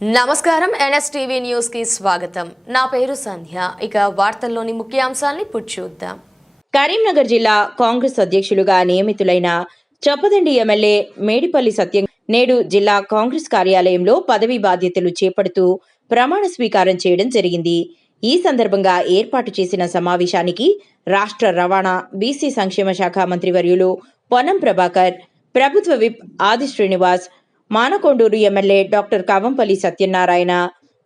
నమస్కారం ఎన్ఎస్టీవీ న్యూస్కి స్వాగతం. నా పేరు సంధ్య. ఇక వార్తల్లోని ముఖ్యాంశాల్ని చూద్దాం. కరీంనగర్ జిల్లా కాంగ్రెస్ అధ్యక్షులుగా నియమితులైన చొప్పదండి ఎమ్మెల్యే మేడిపల్లి సత్యం నేడు జిల్లా కాంగ్రెస్ కార్యాలయంలో పదవి బాధ్యతలు చేపడుతూ ప్రమాణ స్వీకారం చేయడం జరిగింది. ఈ సందర్భంగా ఏర్పాటు చేసిన సమావేశానికి రాష్ట్ర రవాణా బీసీ సంక్షేమ శాఖ మంత్రివర్యులు పొన్నం ప్రభాకర్ ప్రభుత్వ whip Adi Srinivas Manakondur MLA doctor Kavampalli Satyanarayana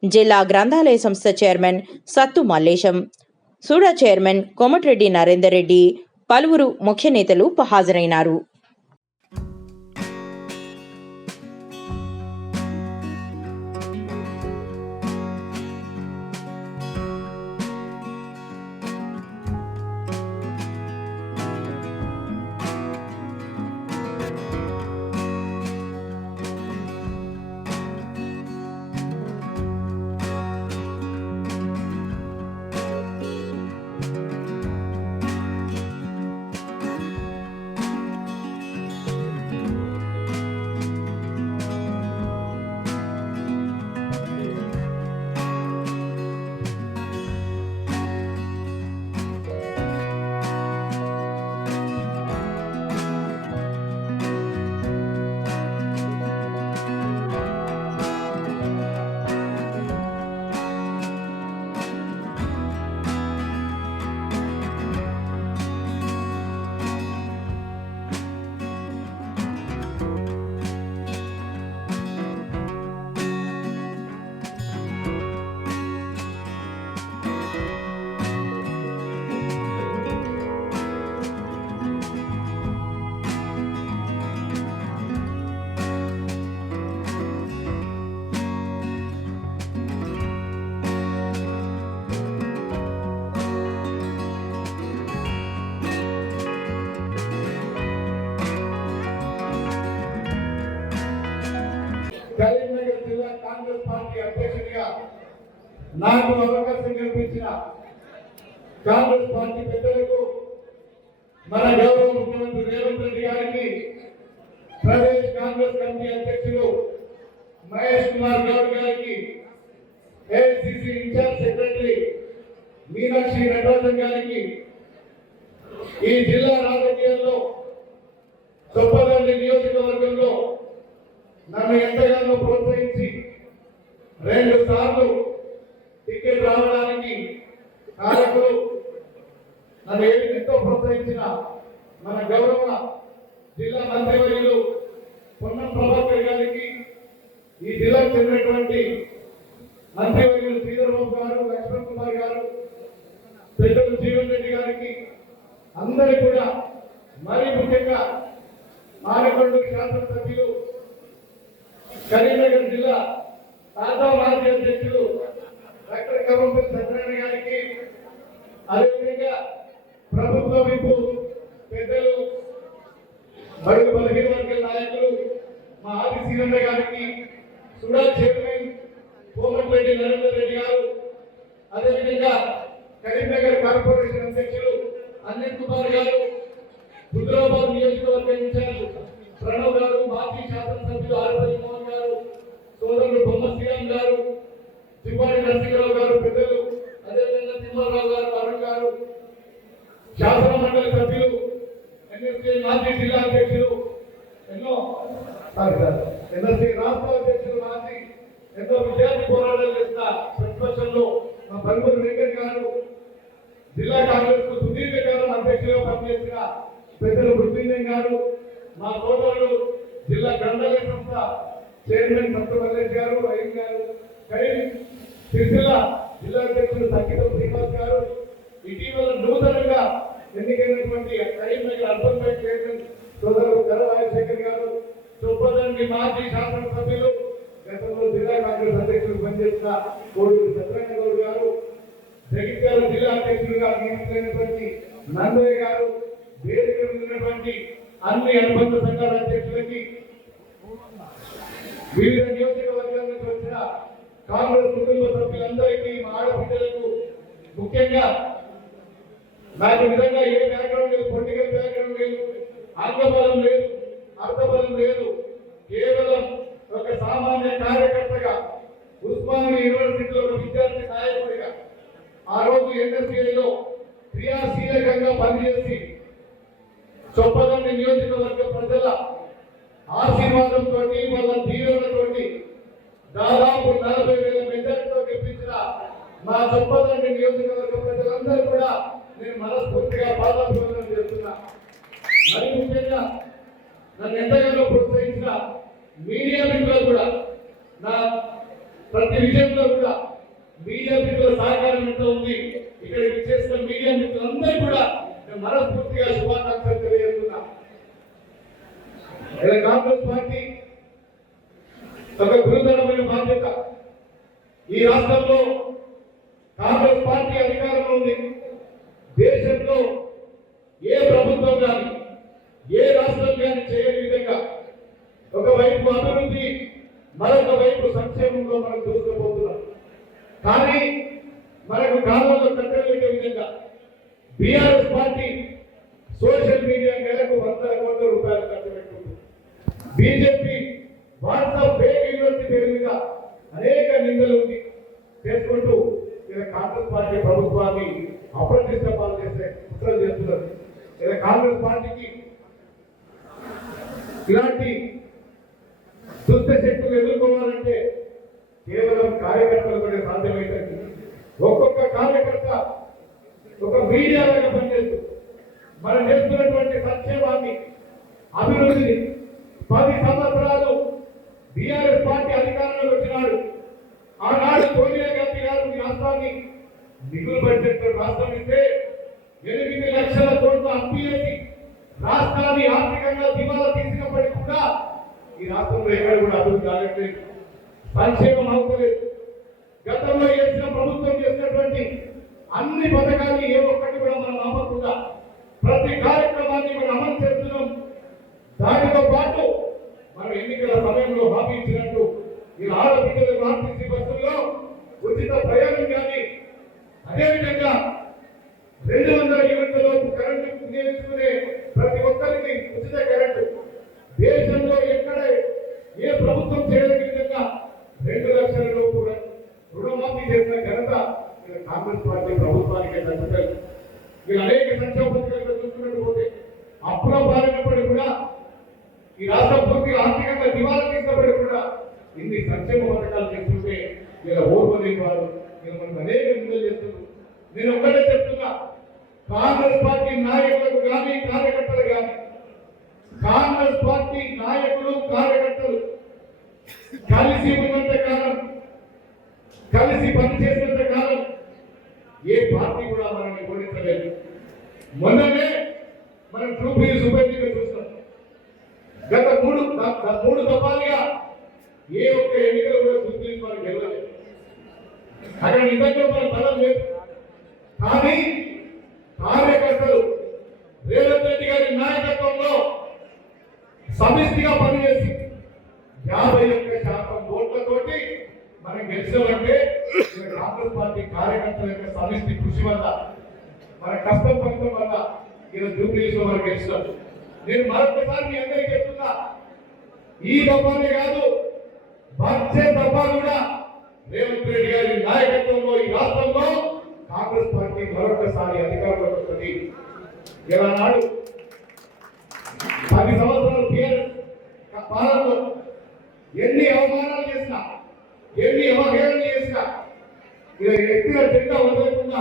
జిల్లా గ్రంథాలయ సంస్థ chairman Sathu Mallesham SUDA chairman Komatireddy Narender Reddy పలువురు ముఖ్య నేతలు హాజరైనారు. కాంగ్రెస్ పార్టీ అధ్యక్షుడిగా నాకు అవకాశం కల్పించిన కాంగ్రెస్ పార్టీ పెద్దలకు మన గౌరవ ముఖ్యమంత్రి రేవంత్ రెడ్డి గారికి ప్రదేశ్ కాంగ్రెస్ కమిటీ అధ్యక్షులు మహేష్ కుమార్ గౌడ్ గారికి AICC incharge secretary Meenakshi Natarajan గారికి ఈ జిల్లా రాజకీయాల్లో చొప్పదండి నియోజకవర్గంలో నన్ను ఎంతగానో ప్రోత్సహించి రెండు సార్లు టికెట్ రావడానికి కారకులు నన్ను ఎంతో ప్రోత్సహించిన మన గౌరవ జిల్లా మంత్రివర్యులు పొన్నం ప్రభాకర్ గారికి ఈ జిల్లాకు చెందినటువంటి మంత్రివర్యులు శ్రీధరబాబు గారు లక్ష్మణ్ కుమార్ గారు పెద్దలు జీవన్ రెడ్డి గారికి అందరి కూడా మరీ ముఖ్యంగా మానకొండ శాసనసభ్యులు కరీంనగర్ జిల్లా తాజా మాజీ అధ్యక్షుడు డాక్టర్ కవంపల్లి సత్యనారాయణ గారికి అదేవిధంగా ప్రభుత్వ విప్పు పెద్దలు బడుగు బలహీన వర్గాల నాయకులు మా ఆది శ్రీరంగ గారికి సుడా చైర్మన్ కోమటిరెడ్డి నరేందర్ రెడ్డి గారు అదేవిధంగా కరీంనగర్ కార్పొరేషన్ అధ్యక్షులు అనిల్ కుమార్ గారు హుద్రాబాద్ నియోజకవర్గ ఇన్ఛార్జ్ ప్రణవ్ గారు మాజీ శాసనసభ్యులు ఆరుపల్లి మోహన్ సోదరుడు సోదరులు బొమ్మ శ్రీరామ్ గారు తిమ్మారి నరసింహరావు గారు పెద్దలు అదేవిధంగా తిమ్మారావు గారు అరుణ్ గారు శాసన మండలి సభ్యులు ఎన్ఎస్సీ మాజీ జిల్లా అధ్యక్షులు ఎన్నో సారీ సార్ ఎన్ఎస్సీ రాష్ట్ర అధ్యక్షులు మాజీ ఎంతో విద్యార్థి పోరాటాలు చేసిన ప్రతిపక్షంలో మా పలువురు వెంకట్ గారు జిల్లా కాంగ్రెస్కు సుదీర్ఘ సుదీర్ఘకాలం అధ్యక్షులుగా పనిచేసిన పెద్దలు మృత్యుంజయ్ గారు మా సోదరుడు జిల్లా గ్రంథాలయ సంస్థ చైర్మన్ సత్యమల్లేష్ గారు రహీం గారు కై సిరిసిల్ల జిల్లా అధ్యక్షుడు సంగీతం శ్రీనివాస్ గారు. ఇటీవల నూతనంగా ఎన్నికైనటువంటి కరీంనగర్ అర్బన్ బ్యాంక్ చైర్మన్ సోదరు గరవాయశేఖర్ గారు చొప్పదండి మాజీ శాసనసభ్యులు గతంలో జిల్లా కాంగ్రెస్ అధ్యక్షులు పనిచేసిన కోడూరు సత్యనారాయణ గౌడ్ గారు జగిత్యాల జిల్లా అధ్యక్షులుగా నియమితులైనటువంటి నందయ్య గారు వేదిక ఉన్నటువంటి అన్ని అనుబంధ సంఘాల అధ్యక్షులకి వివిధ నియోజకవర్గాల నుంచి వచ్చిన కాంగ్రెస్ కుటుంబ సభ్యులందరికీ మా ఆడపిల్లలకు ముఖ్యంగా నాకు విధంగా ఏ బ్యాక్గ్రౌండ్ లేదు పొలిటికల్ బ్యాక్గ్రౌండ్ లేదు అర్థబలం లేదు అర్థబలం లేదు. కేవలం ఒక సామాన్య కార్యకర్తగా ఉస్మానియా యూనివర్సిటీలో ఒక విద్యార్థి నాయకుడిగా ఆ రోజు ఎన్ఎస్ఏలో క్రియాశీలకంగా పనిచేసి చొప్పదండి నియోజకవర్గ ప్రజల ఆశీర్వాదంతో వాళ్ళ దీవెనతోటి దాదాపు నలభై వేల మెజార్టీతో గెలిపించిన మా చొప్పదండి నియోజకవర్గ ప్రజలందరూ కూడా నేను మనస్ఫూర్తిగా పాదాభివందనం చేస్తున్నా. మరి ముఖ్యంగా నన్ను ఎంతగానో ప్రోత్సహించిన మీడియా మిత్రులు కూడా నా ప్రతి విషయంలో కూడా మీడియా మిత్రుల సహకారం ఎంత ఉంది ఇక్కడ చేసిన మీడియా మిత్రులందరూ కూడా నేను మనస్ఫూర్తిగా శుభాకాంక్షలు తెలియజేస్తున్నా. ఇలా కాంగ్రెస్ పార్టీ ఒక గురుతరమైన బాధ్యత. ఈ రాష్ట్రంలో కాంగ్రెస్ పార్టీ అధికారంలో ఉంది దేశంలో ఏ ప్రభుత్వం కానీ ఏ రాష్ట్రం కానీ చేయని విధంగా ఒకవైపు అభివృద్ధి మరొక వైపు సంక్షేమంలో మనం దూసుకుపోతున్నాం కానీ మనకు కాలంలో కట్టలేక విధంగా బీఆర్ఎస్ పార్టీ సోషల్ మీడియా నెలకు వందల కోట్ల రూపాయలు ఖర్చు పెట్టుకుంటుంది బీజేపీ వాట్సాప్ ఫేక్ యూనివర్సిటీ పేరు మీద అనేక నిందలు ఉంది చేసుకుంటూ ఇలా కాంగ్రెస్ పార్టీ ప్రభుత్వాన్ని అప్రతిష్ట పాలు చేసే కుట్రలు చేస్తున్నారు. ఇలా కాంగ్రెస్ పార్టీకి ఇలాంటి దుష్ట శక్తులు ఎదుర్కోవాలంటే కేవలం కార్యకర్తలతోనే సాధ్యమైంది ఒక్కొక్క కార్యకర్త ఒక మీడియా లాగా పనిచేస్తూ మనం చేస్తున్నటువంటి సంక్షేమాన్ని అభివృద్ధిని పది సంవత్సరాలు బీఆర్ఎస్ పార్టీ అధికారంలోకి వచ్చినాడు. ఆనాడు తొలి గారు మీ రాష్ట్రాన్ని మిగులు బడ్జెట్ రాష్ట్రం ఇస్తే ఎనిమిది లక్షల కోట్లు అప్పు చేసి రాష్ట్రాన్ని ఆర్థికంగా దివాలా తీసినప్పటికీ కూడా ఈ రాష్ట్రంలో ఎక్కడ కూడా అభివృద్ధి కాలేదు సంక్షేమం అవుతలేదు. గతంలో చేసిన ప్రభుత్వం చేసినటువంటి అన్ని పథకాలు ఏ ఒక్కటి కూడా మనం నమ్మకుండా ప్రతి కార్యక్రమాన్ని మనం అమలు చేస్తున్నాం. దానితో పాటు మనం ఎన్నికల సమయంలో హామీ ఇచ్చినట్టు ఈ ఆడపిల్లలకు ఆర్టీసీ బస్సుల్లో ఉచిత ప్రయాణం కానీ అదేవిధంగా రెండు వందల యూనిట్ల లోపు కరెంటు వినియోగించుకునే ప్రతి ఒక్కరికి ఉచిత కరెంటు దేశంలో ఎక్కడ ఏ ప్రభుత్వం చేయలేని విధంగా రెండు లక్షల లోపు రుణమాఫీ చేసిన ఘనత ఇలా కాంగ్రెస్ పార్టీ ప్రభుత్వానికి దక్కుతాయి మీరు అనేక సంక్షేమ పథకాలు చూస్తున్నట్టు పోతే అప్పుల బారినప్పటికీ కూడా ఈ రాష్ట్ర పూర్తిగా ఆర్థికంగా దివాలా తీసినప్పటికీ కూడా ఇన్ని సంక్షేమ పథకాలు చేస్తుంటే ఇలా ఓర్వలేని వారు ఇలా మనకు అనేక నిందలు చేస్తున్నారు నేను ఒక్కటే చెప్తున్నా కాంగ్రెస్ పార్టీ నాయకులకు కానీ కార్యకర్తలు కానీ కాంగ్రెస్ పార్టీ నాయకులు కార్యకర్తలు కలిసి ఉన్నంత కాలం కలిసి పనిచేసినంత కాలం ఏ పార్టీ కూడా మనల్ని ఓడించలేదు. మొన్ననే మనం ట్రూపీ ఉప ఎన్నిక చూస్తాం. గత మూడు మూడు దఫాలుగా ఏ ఒక్క ఎన్నికలు కూడా ట్రూపీ మనకు గెలవలేదు. అక్కడ నిజంగా మన బలం లేదు. కానీ కార్యకర్తలు రేవంత్ రెడ్డి గారి నాయకత్వంలో సమిష్టిగా పనిచేసి యాభై ఒక్క శాతం ఓట్లతోటి మనం గెలిచామంటే కాంగ్రెస్ పార్టీ కార్యకర్తల యొక్క సమిష్టి కృషి వల్ల మన కష్టం ఫలితం వల్ల ఈయన జూబ్లీస్లో మనం గెలిచాం నేను మరొకసారి మీ అందరికీ చెప్తున్నా ఈ దఫానే కాదు వచ్చే దఫా కూడా రేవంత్ రెడ్డి గారి నాయకత్వంలో ఈ రాష్ట్రంలో కాంగ్రెస్ పార్టీ మరొకసారి అధికారంలో వస్తుంది. ఇలా నాడు పది సంవత్సరాలు పాలనలో ఎన్ని అవమానాలు చేసినా ఎన్ని అవహేళన చేసినా. ఇలా ఎత్తిన జెండా వదలకుండా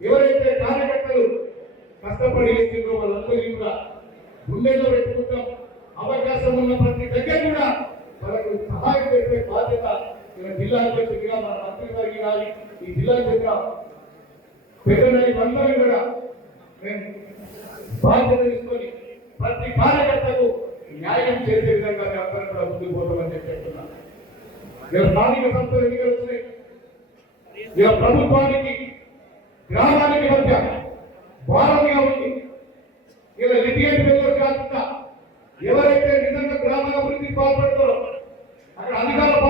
ఎవరైతే కార్యకర్తలు కష్టపడి చేసిండ్రో వాళ్ళందరినీ కూడా గుండెల్లో పెట్టుకుంటాం అవకాశం ఉన్న ప్రతి దగ్గర కూడా వాళ్ళకు సహాయం చేసే బాధ్యత ఇలా జిల్లా అధ్యక్షుడిగా మన మంత్రి గారికి కానీ ఈ జిల్లా చెందిన పెద్దలని అందరం కూడా మేము బాధ్యత తీసుకొని ప్రతి కార్యకర్తకు న్యాయం చేసే విధంగా మేము అందరం కూడా ముందుకు పోతామని చెప్పి ఇలా స్థానిక సంస్థలు ఎన్నికలు వచ్చినాయి ఇలా ప్రభుత్వానికి గ్రామానికి మధ్య భారంగా ఉంది ఇలా లిటిగేట్ వెళ్ళొచ్చు కాకుండా ఎవరైతే నిజంగా గ్రామ అభివృద్ధి పాల్పడతారో అక్కడ అధికారం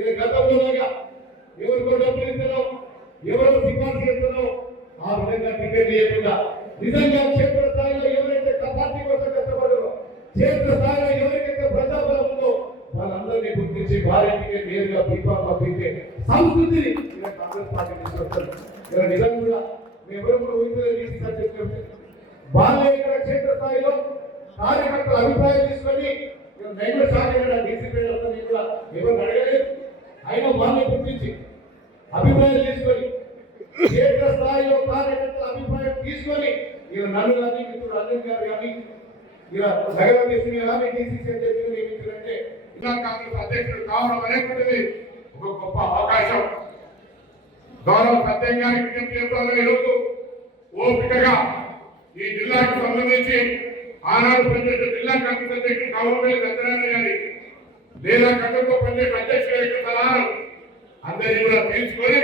ఇక గతంలోగా ఎవరికో డబ్బులు ఇస్తున్నాం ఎవరో సిఫార్సు చేస్తున్నాం ఆ విధంగా టికెట్ ఇవ్వకుండా నిజంగా క్షేత్ర స్థాయిలో ఎవరైతే పార్టీ కోసం కష్టపడారో క్షేత్ర స్థాయిలో ఎవరికైతే ప్రజాబలం ఉందో వాళ్ళందరినీ గుర్తించి వారింటికి నేరుగా బీఫామ్ పంపించే సంస్కృతిని కాంగ్రెస్ పార్టీ తీసుకొస్తారు ఇలా నిజంగా కూడా మేమెవరు ఎవరు ఊహించలేదు డీసీ వాళ్ళే ఇక్కడ క్షేత్ర స్థాయిలో కార్యకర్తల అభిప్రాయం తీసుకొని ఇక్కడ నైన్వ శాఖ డీసీపీ కూడా ఎవరు అడగలేదు. ఆయన వాళ్ళని గుర్తించి అభిప్రాయం తీసుకొని క్షేత్ర స్థాయిలో కార్యకర్తల అభిప్రాయం తీసుకొని ఇక నన్ను కానీ మిత్రుడు అర్జున్ గారు కానీ ఇలా ఇక జగన్ కానీ డీసీసీ అధ్యక్షులు నియమించారంటే ఇలా కాంగ్రెస్ అధ్యక్షుడు కావడం అనేటువంటిది ఒక గొప్ప అవకాశం. గౌరవ సత్యం గారికి విజ్ఞప్తి ఈరోజు ఓపికగా ఈ జిల్లాకు సంబంధించి ఆనాడు పనిచేసిన జిల్లా కాంగ్రెస్ అధ్యక్షుడు కావడం సత్యనారాయణ గారి లేదా కట్టతో పనిచేసిన అధ్యక్షుల యొక్క సలహాలు అందరినీ కూడా తీసుకొని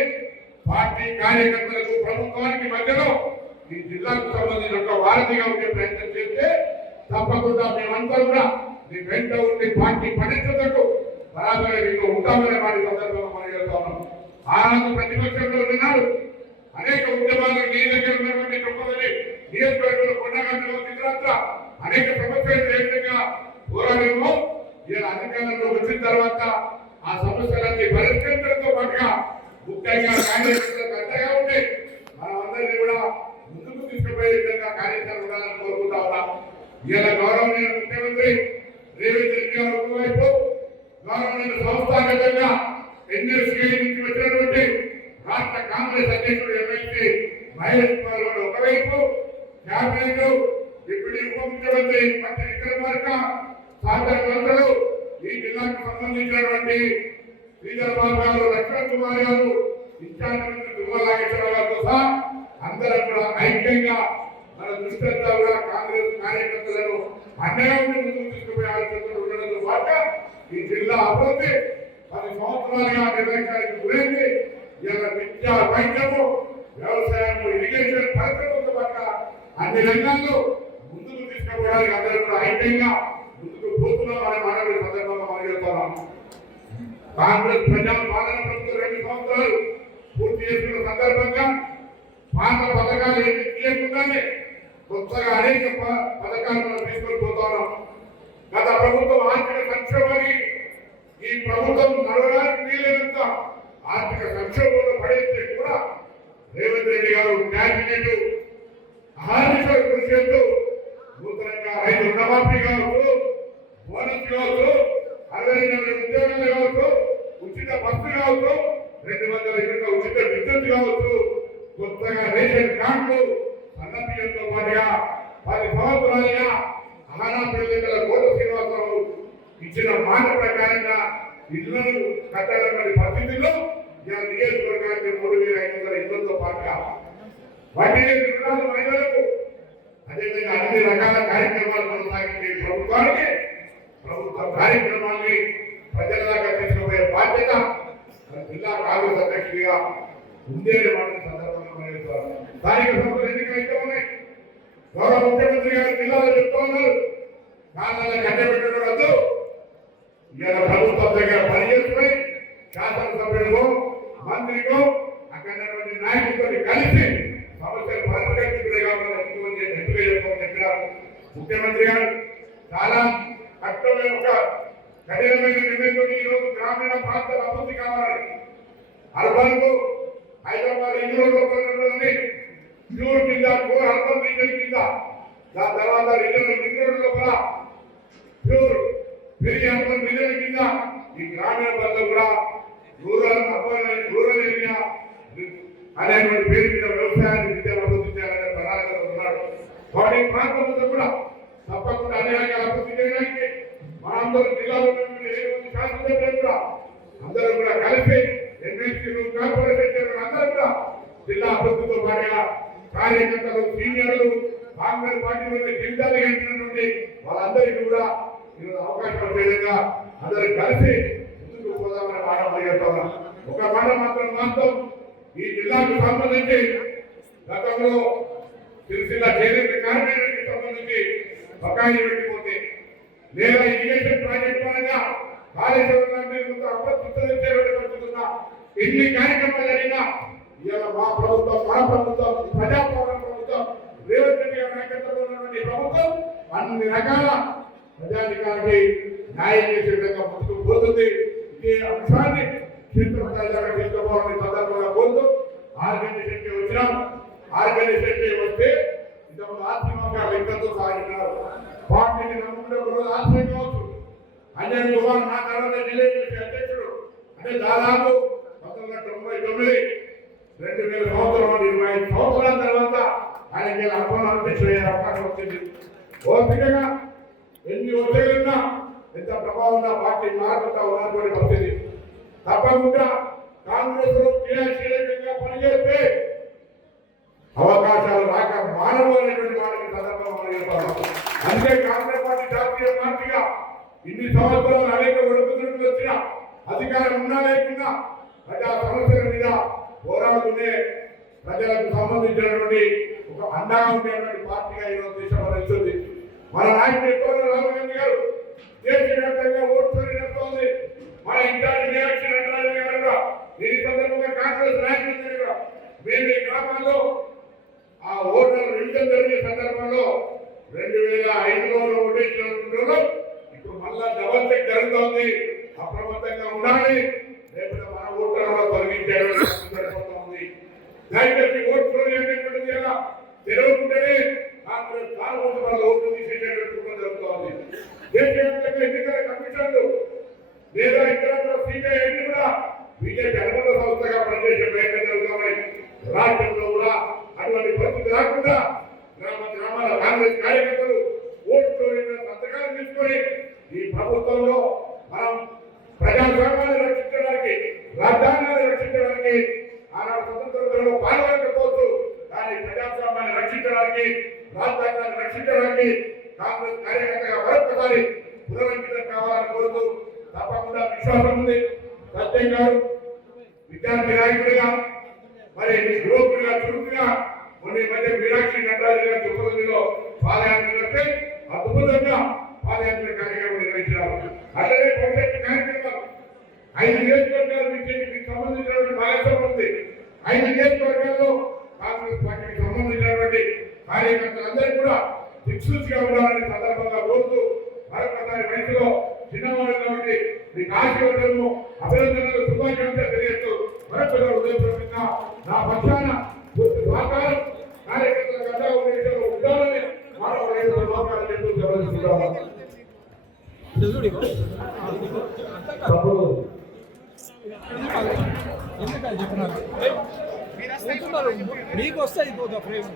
పార్టీ కార్యకర్తలకు ప్రభుత్వానికి మధ్యలో ఈ జిల్లాకు సంబంధించిన ఒక వారధిగా ఉండే ప్రయత్నం చేస్తే తప్పకుండా మేమంతా కూడా మీ వెంట ఉండి పార్టీ పటిష్టతకు బరాబరి మీకు ఉంటామనే వాటి ఈ సందర్భంగా మనం చేస్తా ఉన్నాం. ఆనాడు ప్రతిపక్షంలో ఉన్నారు. అనేక ఉద్యమాలు నీ దగ్గర ఉన్నటువంటి గొప్పదని నియోజకవర్గంలో కొండగంటలో ఇతరత్ర అనేక సమస్యలు ఏ విధంగా పోరాడేమో ఇలా అధికారంలో వచ్చిన తర్వాత ఆ సమస్యలన్నీ పరిష్కరించడంతో పాటుగా ముఖ్యంగా కార్యకర్తలకు అంతగా ఉండే మనం అందరినీ కూడా ముందుకు తీసుకుపోయే విధంగా కార్యాచరణ ఉండాలని కోరుకుంటా ఉన్నాం. ఇలా గౌరవనీయ ముఖ్యమంత్రి రేవంత్ రెడ్డి గారు ఒకవైపు గౌరవనీయ సంస్థాగతంగా ఎన్ఎస్కే నుంచి వచ్చినటువంటి రాష్ట్ర కాంగ్రెస్ అధ్యక్షుడు ఎమ్మెల్సీ మహేష్ కుమార్ గారు ఒకవైపు క్యాబినెట్ ఇప్పుడు ఉప ముఖ్యమంత్రి పట్టి విక్రమార్క సహచర ఈ జిల్లాకు సంబంధించినటువంటి శ్రీధర్ గారు కుమార్ గారు ఇన్ఛార్జ్ మంత్రి గారితో సహా అందరం కూడా ఐక్యంగా మన దృష్టి అంతా కూడా కాంగ్రెస్ కార్యకర్తలను అండగా ముందుకు తీసుకుపోయే ఆలోచనలు ఉండడంతో పాటు ఈ జిల్లా అభివృద్ధి పది సంవత్సరాలుగా నిర్లక్ష్యానికి గురైంది. ఇలా విద్య వైద్యము వ్యవసాయము ఇరిగేషన్ పరిశ్రమలతో పాటు అన్ని రంగాల్లో ముందుకు తీసుకుపోవడానికి అందరూ కూడా ఐక్యంగా ముందుకు పోతున్నాం అనే మాట ఈ సందర్భంగా మనం చెప్తున్నాం. కాంగ్రెస్ ప్రజా పాలన ప్రభుత్వం రెండు సంవత్సరాలు పూర్తి చేసిన సందర్భంగా పాత పథకాలు ఏమి లేకుండానే కొత్తగా అనేక ప- పథకాలు మనం తీసుకొని పోతున్నాం గత ప్రభుత్వం ఆర్థిక సంక్షోభాన్ని ఈ ప్రభుత్వం నడవడానికి వీలైనంత ఆర్థిక సంక్షోభంలో పడేస్తే కూడా రేవంత్ రెడ్డి గారు క్యాబినెట్ అహానిశ కృషి చేస్తూ నూతనంగా రైతు రుణమాఫీ కావచ్చు కావచ్చు రెండు వందల యూనిట్ల ఉచిత విద్యుత్ కావచ్చు కొత్తగా రేషన్ కార్డులు సన్నబియ్యంతో పాటుగా పది సంవత్సరాలుగా అహానా పెళ్ళికల కోట శ్రీనివాసరావు ఇచ్చిన మాట ప్రకారంగా ఇళ్ళను కట్టాలన్న పరిస్థితుల్లో ఇలా నియోజకవర్గానికి మూడు వేల ఐదు వందల ఇళ్ళతో పాటుగా వడ్డీ లేని రుణాలు మహిళలకు అదేవిధంగా అన్ని రకాల కార్యక్రమాలు కొనసాగించే ప్రభుత్వానికి ప్రభుత్వ కార్యక్రమాల్ని ప్రజల దాకా తీసుకుపోయే బాధ్యత మన జిల్లా కాంగ్రెస్ అధ్యక్షుడిగా ఉందేనే మాట ఈ సందర్భంగా మనం చెప్తాం. స్థానిక సంస్థలు ఎన్నికలు అయితే ఉన్నాయి. గౌరవ ముఖ్యమంత్రి గారు జిల్లాలో చెప్తా ఉన్నారు. కాళ్ళ కట్టబెట్టడం వద్దు ఇవాళ ప్రభుత్వం దగ్గర పనిచేస్తున్నాయి శాసనసభ్యులకు మంత్రికు అక్కడ నాయకులతో కలిసి సమస్యలు పరిష్కరించుకునే కావాలని ముఖ్యమంత్రి ఎంపిక చేసుకోమని ముఖ్యమంత్రి గారు. చాలా కష్టమైన ఒక కఠినమైన నిర్ణయంతో ఈరోజు గ్రామీణ ప్రాంతాల అభివృద్ధి కావాలి. అర్బన్కు హైదరాబాద్ ఎన్ని రోడ్ లోపల ప్యూర్ కింద కోర్ అర్బన్ రీజన్ కింద. దాని తర్వాత రీజనల్ రింగ్ రోడ్ లోపల ప్యూర్ పెరిగి అర్బన్ రీజన్ కింద ఈ గ్రామీణ ప్రాంతం కూడా రూరల్ అర్బన్ రూరల్ ఏరియా అనేటువంటి పేరు మీద వ్యవసాయాన్ని విద్యను అభివృద్ధి చేయాలనే ప్రణాళిక ఉన్నాడు. వాటి ప్రాంతంలో కూడా తప్పకుండా అన్ని రకాల అభివృద్ధి చేయడానికి మనందరూ జిల్లాలో ఉన్నటువంటి శాసనసభ్యులు కూడా అందరూ కూడా కలిపి కార్పొరేషన్ అందరూ కూడా జిల్లా అభివృద్ధితో పాటుగా కార్యకర్తలు సీనియర్లు కాంగ్రెస్ పార్టీ నుండి గెలిచినటువంటి వాళ్ళందరికీ కూడా ఈరోజు అవకాశం వచ్చే విధంగా అందరూ కలిసి ముందుకు పోదామనే మాట అడిగేస్తున్నాం ఒక మాట మాత్రం వాస్తవం. ఈ జిల్లాకు సంబంధించి గతంలో సిరిసిల్ల చేనేత కార్మికులకి సంబంధించి బకాయిలు పెట్టిపోతే లేదా ఇరిగేషన్ ప్రాజెక్ట్ పరంగా కాళేశ్వరం లాంటి ఎన్ని కార్యక్రమాలు జరిగినా ఇవాళ మా ప్రభుత్వం మా ప్రభుత్వం ప్రజాపోరాట ప్రభుత్వం రేవంత్ రెడ్డి గారి నాయకత్వంలో ఉన్నటువంటి ప్రభుత్వం అన్ని రకాల ప్రజాధికారికి న్యాయం చేసే విధంగా ముందుకు పోతుంది. ఈ అంశాన్ని క్షేత్రస్థాయిలో తీసుకోవాలని సందర్భంగా కోరుతూ ఆర్గనైజేషన్కి వచ్చినాం. ఆర్గనైజేషన్కి వస్తే ఇంతకుముందు ఆత్మీయంగా లెక్కలతో సాగినారు పార్టీని నమ్ముకుంటే ఒక రోజు ఆత్మీయం కావచ్చు. అంజన్ కుమార్ నా తర్వాత జిల్లా అధ్యక్షుడు. అంటే దాదాపు వందల తొంభై తొమ్మిది రెండు వేల సంవత్సరం ఇరవై ఐదు సంవత్సరాల తర్వాత ఆయనకి అనుభవం అధ్యక్షుడు అయ్యే అవకాశం వచ్చింది. ఓపికగా ఎన్ని ఒత్తిడిన్నా ఎంత ప్రభావం ఉన్న పార్టీ మారుకుంటా ఉన్నటువంటి పరిస్థితి. తప్పకుండా కాంగ్రెస్లో క్రియాశీలకంగా పనిచేస్తే అవకాశాలు రాక మానవ అనేటువంటి వారికి సందర్భం అంతే కాంగ్రెస్ పార్టీ జాతీయ పార్టీగా ఇన్ని సంవత్సరాలు అనేక ఒడుకుతుడుకులు వచ్చిన అధికారం ఉన్నా లేకుండా ప్రజా సమస్యల మీద పోరాడుతూనే ప్రజలకు సంబంధించినటువంటి ఒక అండగా ఉండేటువంటి పార్టీగా ఈరోజు దేశం నడుస్తుంది మన నాయకుడు ఎక్కువ రాహుల్ గాంధీ గారు దేశవ్యాప్తంగా ఓట్లు నడుస్తోంది మన ఇంటాటి మీనాక్షి నటరాజన్ గారు కూడా దీని సందర్భంగా కాంగ్రెస్ నాయకులు కూడా మేము ఈ గ్రామాల్లో ఆ ఓటర్ రివిజన్ జరిగే సందర్భంలో రెండు వేల ఐదులో ఓటేసిన ఇప్పుడు మళ్ళా డబల్ చెక్ జరుగుతోంది. అప్రమత్తంగా ఉండాలి. లేకపోతే మన ఓటర్లను తొలగించేయడం సరిపోతుంది దయచేసి ఓట్ ఫ్లోర్ అనేటువంటిది ఎలా తెరవకుంటేనే కాంగ్రెస్ కాలబోతు వాళ్ళ ఓట్లు తీసేసేటువంటి దేశవ్యాప్తంగా ఎన్నికల కమిషన్లు లేదా ఇతర సిబిఐ కూడా బీజేపీ అనుబంధ సంస్థగా పనిచేసే ప్రయత్నం జరుగుతామని రాష్ట్రంలో కూడా అటువంటి పరిస్థితి రాకుండా గ్రామ గ్రామాల కాంగ్రెస్ కార్యకర్తలు ఓట్లు సంతకాలు తీసుకొని ఈ ప్రభుత్వంలో మనం ప్రజాస్వామ్యాన్ని రక్షించడానికి రాజ్యాంగాన్ని రక్షించడానికి ఆనాడు స్వతంత్రంలో పాల్గొనకపోవచ్చు కానీ ప్రజాస్వామ్యాన్ని రక్షించడానికి రాజ్యాంగాన్ని రక్షించడానికి కాంగ్రెస్ కార్యకర్తగా మరొకసారి పునరంకితం కావాలని కోరుతూ తప్పకుండా విశ్వాసం ఉంది సత్యం గారు విద్యార్థి నాయకుడిగా మరి యువకుడిగా చురుకుగా మొన్న ఈ మధ్య మీనాక్షి నటరాజు గారి దుర్గంలో పాదయాత్ర చేస్తే అద్భుతంగా పాదయాత్ర కార్యక్రమం నిర్వహించారు అట్లనే భవిష్యత్తు కార్యక్రమాలు ఐదు నియోజకవర్గాలు మీకు మీకు సంబంధించినటువంటి భాగస్వామ్యం ఉంది ఐదు నియోజకవర్గాల్లో కాంగ్రెస్ పార్టీకి సంబంధించినటువంటి కార్యకర్తలందరూ కూడా దిక్సూచిగా ఉండాలని సందర్భంగా కోరుతూ మరొకసారి వయసులో చిన్నవాడు కాబట్టి మీకు ఆశీర్వదనము అభినందనలు శుభాకాంక్షలు తెలియజేస్తూ మరొకసారి ఉదయపూర్వకంగా మీకు వస్తాయి ఫ్రేమ్